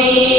we